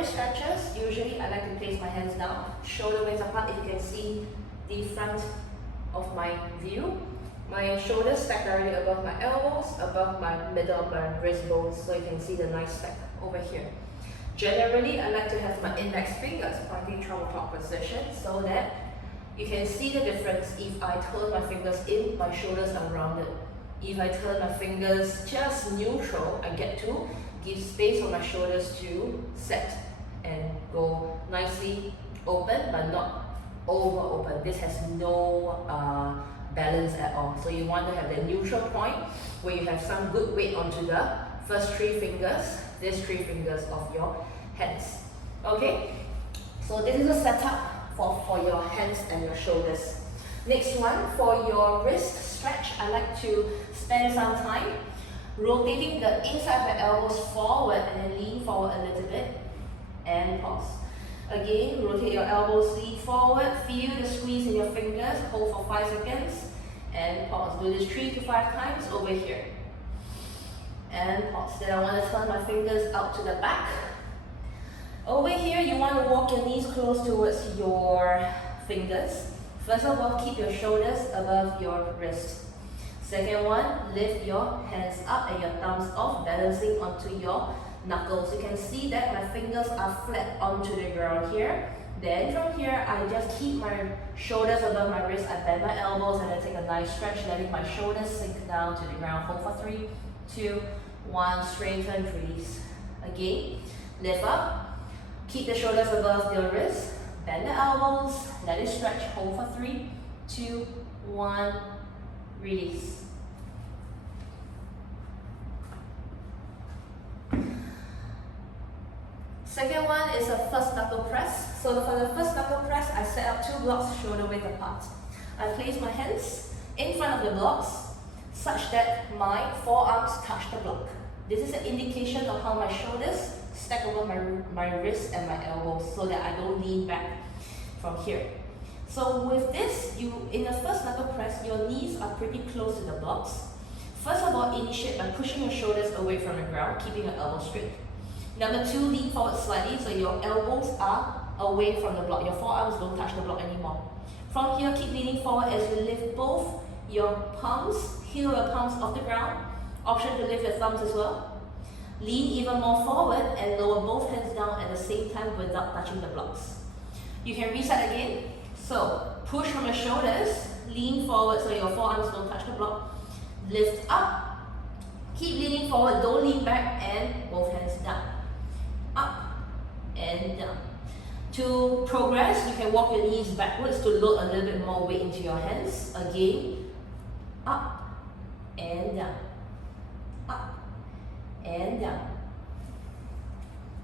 wrist stretches, usually I like to place my hands down, shoulder width apart. If you can see the front of my view, my shoulders stack directly above my elbows, above my middle of my wrist bones, so you can see the nice stack over here. Generally, I like to have my index fingers pointing counterclock position so that you can see the difference. If I turn my fingers in, my shoulders are rounded. If I turn my fingers just neutral, I get to give space for my shoulders to set and go nicely open but not over open. This has no balance at all. So you want to have the neutral point where you have some good weight onto the first three fingers, these three fingers of your hands. Okay, so this is a setup for your hands and your shoulders. Next one, for your wrist stretch, I like to spend some time rotating the inside of my elbows forward and then lean forward a little bit and pause. Again, rotate your elbows, lean forward, feel the squeeze in your fingers, hold for 5 seconds and pause. Do this 3 to 5 times over here. And pause. Then I want to turn my fingers out to the back. Over here, you want to walk your knees close towards your fingers. First of all, keep your shoulders above your wrist. Second one, lift your hands up and your thumbs off, balancing onto your knuckles. You can see that my fingers are flat onto the ground here. Then from here, I just keep my shoulders above my wrist. I bend my elbows and I take a nice stretch, letting my shoulders sink down to the ground. Hold for 3, 2, 1, straighten, release. Again, lift up, keep the shoulders above your wrist, bend the elbows, let it stretch, hold for 3, 2, 1, release. Second one is a first knuckle press. So for the first knuckle press, I set up 2 blocks shoulder width apart. I place my hands in front of the blocks such that my forearms touch the block. This is an indication of how my shoulders stack over my wrists and my elbows so that I don't lean back from here. So with this, in the first knuckle press, your knees are pretty close to the blocks. First of all, initiate by pushing your shoulders away from the ground, keeping your elbows straight. Number 2, lean forward slightly so your elbows are away from the block. Your forearms don't touch the block anymore. From here, keep leaning forward as you lift both your palms, heel your palms off the ground. Option to lift your thumbs as well. Lean even more forward and lower both hands down at the same time without touching the blocks. You can reset again. So push from your shoulders, lean forward so your forearms don't touch the block. Lift up, keep leaning forward, don't lean back, and both hands down. Up and down. To progress, you can walk your knees backwards to load a little bit more weight into your hands. Again, up and down. Up and down.